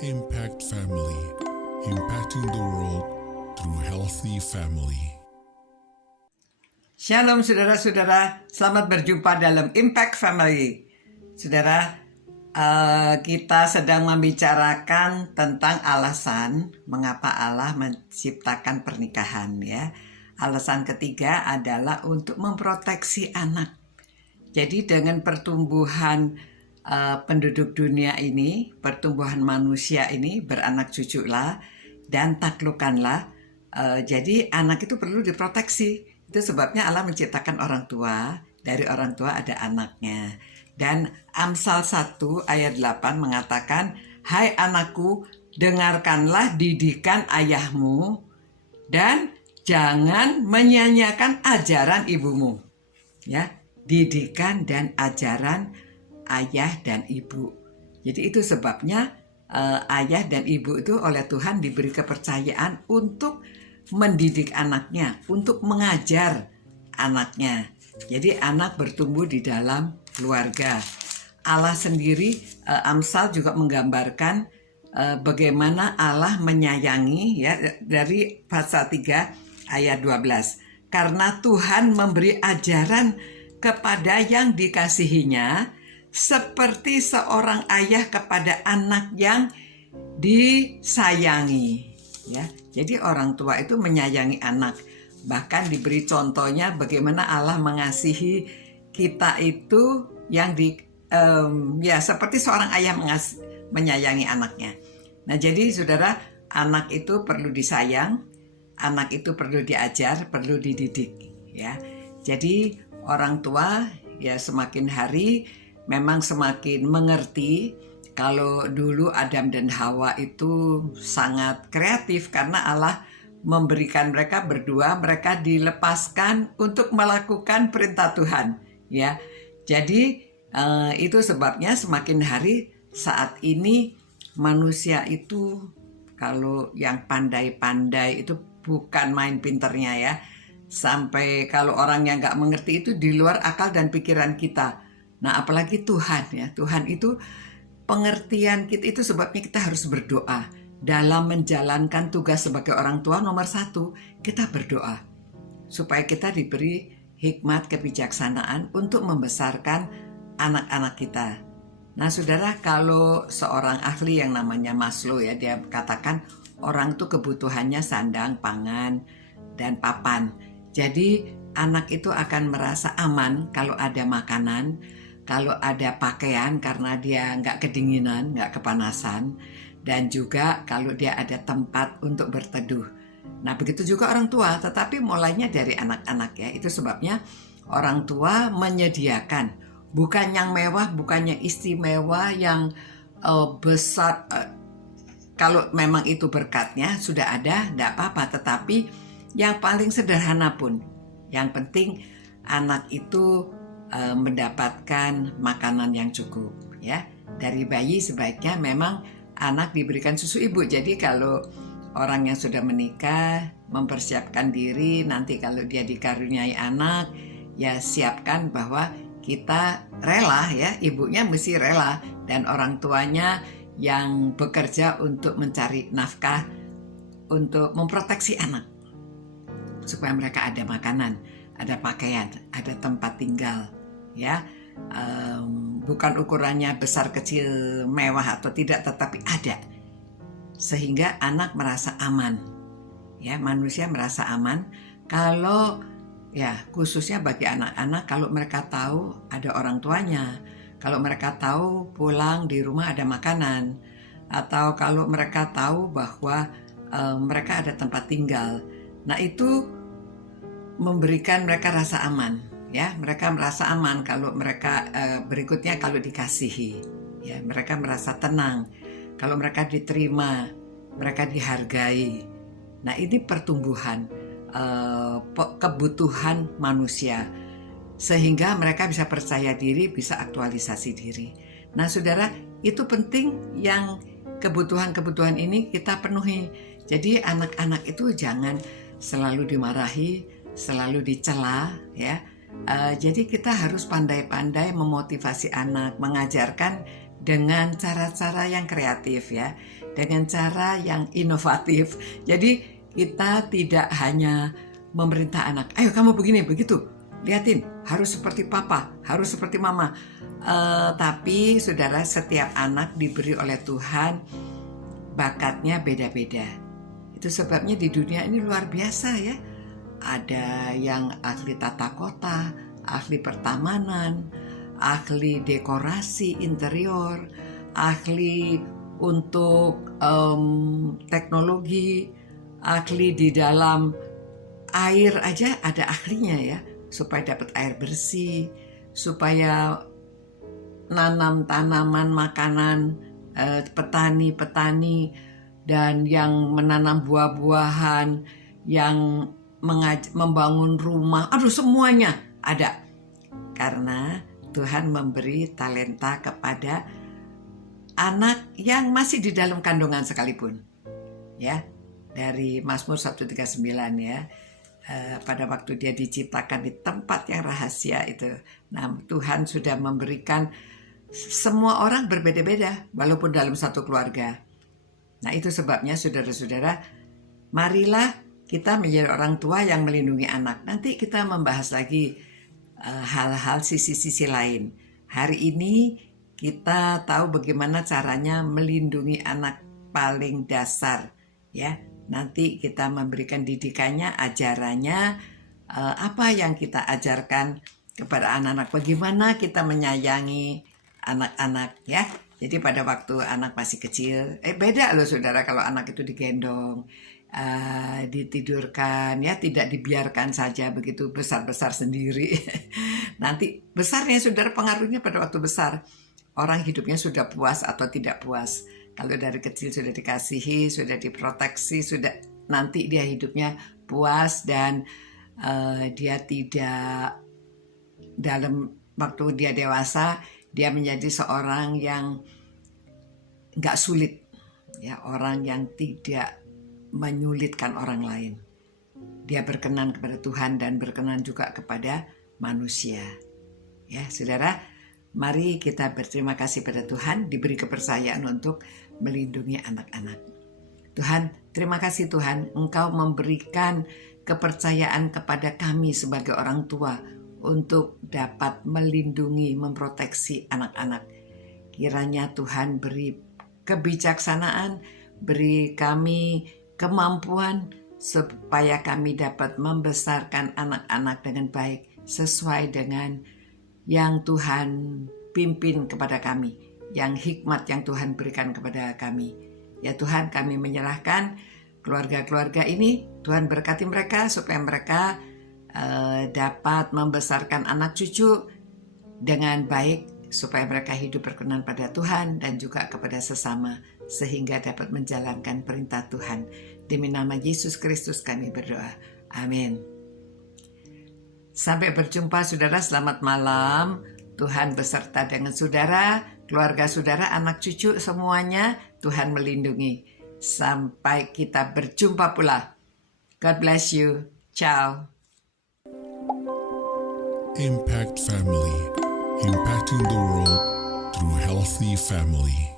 Impact Family, impacting the world through healthy family. Shalom saudara-saudara, selamat berjumpa dalam Impact Family. Saudara, kita sedang membicarakan tentang alasan mengapa Allah menciptakan pernikahan ya. Alasan ketiga adalah untuk memproteksi anak. Jadi dengan pertumbuhan penduduk dunia ini, pertumbuhan manusia ini, beranak cuculah dan taklukkanlah. Jadi anak itu perlu diproteksi. Itu sebabnya Allah menciptakan orang tua, dari orang tua ada anaknya. Dan Amsal 1 ayat 8 mengatakan, "Hai anakku, dengarkanlah didikan ayahmu dan jangan menyanyiakan ajaran ibumu." Ya, didikan dan ajaran ayah dan ibu. Jadi itu sebabnya ayah dan ibu itu oleh Tuhan diberi kepercayaan untuk mendidik anaknya, untuk mengajar anaknya. Jadi anak bertumbuh di dalam keluarga. Allah sendiri, Amsal juga menggambarkan bagaimana Allah menyayangi ya, dari pasal 3 ayat 12. Karena Tuhan memberi ajaran kepada yang dikasihinya seperti seorang ayah kepada anak yang disayangi ya. Jadi orang tua itu menyayangi anak. Bahkan diberi contohnya bagaimana Allah mengasihi kita itu yang seperti seorang ayah menyayangi anaknya. Nah, jadi saudara, anak itu perlu disayang, anak itu perlu diajar, perlu dididik ya. Jadi orang tua ya semakin hari memang semakin mengerti. Kalau dulu Adam dan Hawa itu sangat kreatif karena Allah memberikan mereka berdua, mereka dilepaskan untuk melakukan perintah Tuhan ya. Jadi itu sebabnya semakin hari saat ini manusia itu kalau yang pandai-pandai itu bukan main pinternya ya. Sampai kalau orang yang gak mengerti itu di luar akal dan pikiran kita. Nah apalagi Tuhan ya, Tuhan itu pengertian kita itu sebabnya kita harus berdoa. Dalam menjalankan tugas sebagai orang tua nomor 1, kita berdoa. Supaya kita diberi hikmat kebijaksanaan untuk membesarkan anak-anak kita. Nah saudara, kalau seorang ahli yang namanya Maslow ya, dia katakan orang tuh kebutuhannya sandang, pangan, dan papan. Jadi anak itu akan merasa aman kalau ada makanan, kalau ada pakaian karena dia nggak kedinginan, nggak kepanasan, dan juga kalau dia ada tempat untuk berteduh. Nah begitu juga orang tua, tetapi mulainya dari anak-anak ya. Itu sebabnya orang tua menyediakan, bukan yang mewah, bukannya istimewa yang besar. Kalau memang itu berkatnya sudah ada, tidak apa-apa. Tetapi yang paling sederhana pun, yang penting anak itu mendapatkan makanan yang cukup ya. Dari bayi sebaiknya memang anak diberikan susu ibu. Jadi kalau orang yang sudah menikah mempersiapkan diri, nanti kalau dia dikaruniai anak ya siapkan bahwa kita rela ya, ibunya mesti rela dan orang tuanya yang bekerja untuk mencari nafkah untuk memproteksi anak supaya mereka ada makanan, ada pakaian, ada tempat tinggal ya. Bukan ukurannya besar kecil, mewah atau tidak, tetapi ada sehingga anak merasa aman ya. Manusia merasa aman kalau ya, khususnya bagi anak-anak, kalau mereka tahu ada orang tuanya, kalau mereka tahu pulang di rumah ada makanan, atau kalau mereka tahu bahwa mereka ada tempat tinggal. Nah itu memberikan mereka rasa aman ya. Mereka merasa aman kalau mereka berikutnya kalau dikasihi ya, mereka merasa tenang kalau mereka diterima, mereka dihargai. Nah ini pertumbuhan kebutuhan manusia sehingga mereka bisa percaya diri, bisa aktualisasi diri. Nah saudara, itu penting yang kebutuhan-kebutuhan ini kita penuhi. Jadi anak-anak itu jangan selalu dimarahi, selalu dicela ya. Jadi kita harus pandai-pandai memotivasi anak, mengajarkan dengan cara-cara yang kreatif ya, dengan cara yang inovatif. Jadi kita tidak hanya memerintah anak, ayo kamu begini begitu, liatin harus seperti papa, harus seperti mama. Tapi saudara, setiap anak diberi oleh Tuhan bakatnya beda-beda. Itu sebabnya di dunia ini luar biasa ya. Ada yang ahli tata kota, ahli pertamanan, ahli dekorasi interior, ahli untuk teknologi, ahli di dalam air aja ada ahlinya ya, supaya dapat air bersih, supaya nanam tanaman makanan, petani-petani dan yang menanam buah-buahan, yang membangun rumah, semuanya ada. Karena Tuhan memberi talenta kepada anak yang masih di dalam kandungan sekalipun. Ya, dari Mazmur 139 ya. Pada waktu dia diciptakan di tempat yang rahasia itu. Nah, Tuhan sudah memberikan semua orang berbeda-beda walaupun dalam satu keluarga. Nah, itu sebabnya saudara-saudara, marilah kita menjadi orang tua yang melindungi anak. Nanti kita membahas lagi hal-hal sisi-sisi lain. Hari ini kita tahu bagaimana caranya melindungi anak paling dasar ya. Nanti kita memberikan didikannya, ajarannya, apa yang kita ajarkan kepada anak-anak, bagaimana kita menyayangi anak-anak ya. Jadi pada waktu anak masih kecil, beda loh saudara kalau anak itu digendong, ditidurkan ya, tidak dibiarkan saja begitu besar-besar sendiri. Nanti besarnya saudara, pengaruhnya pada waktu besar, orang hidupnya sudah puas atau tidak puas. Kalau dari kecil sudah dikasihi, sudah diproteksi, sudah, nanti dia hidupnya puas dan dia tidak, dalam waktu dia dewasa, dia menjadi seorang yang gak sulit ya, orang yang tidak menyulitkan orang lain. Dia berkenan kepada Tuhan dan berkenan juga kepada manusia. Ya, saudara, mari kita berterima kasih pada Tuhan, diberi kepercayaan untuk melindungi anak-anak. Tuhan, terima kasih Tuhan, Engkau memberikan kepercayaan kepada kami sebagai orang tua untuk dapat melindungi, memproteksi anak-anak. Kiranya Tuhan beri kebijaksanaan, beri kami kemampuan supaya kami dapat membesarkan anak-anak dengan baik sesuai dengan yang Tuhan pimpin kepada kami, yang hikmat yang Tuhan berikan kepada kami. Ya Tuhan, kami menyerahkan keluarga-keluarga ini, Tuhan berkati mereka supaya mereka dapat membesarkan anak cucu dengan baik, supaya mereka hidup berkenan pada Tuhan dan juga kepada sesama, sehingga dapat menjalankan perintah Tuhan. Demi nama Yesus Kristus kami berdoa. Amin. Sampai berjumpa saudara, selamat malam. Tuhan beserta dengan saudara, keluarga saudara, anak cucu semuanya, Tuhan melindungi. Sampai kita berjumpa pula. God bless you. Ciao. Impact Family, impacting the world through healthy family.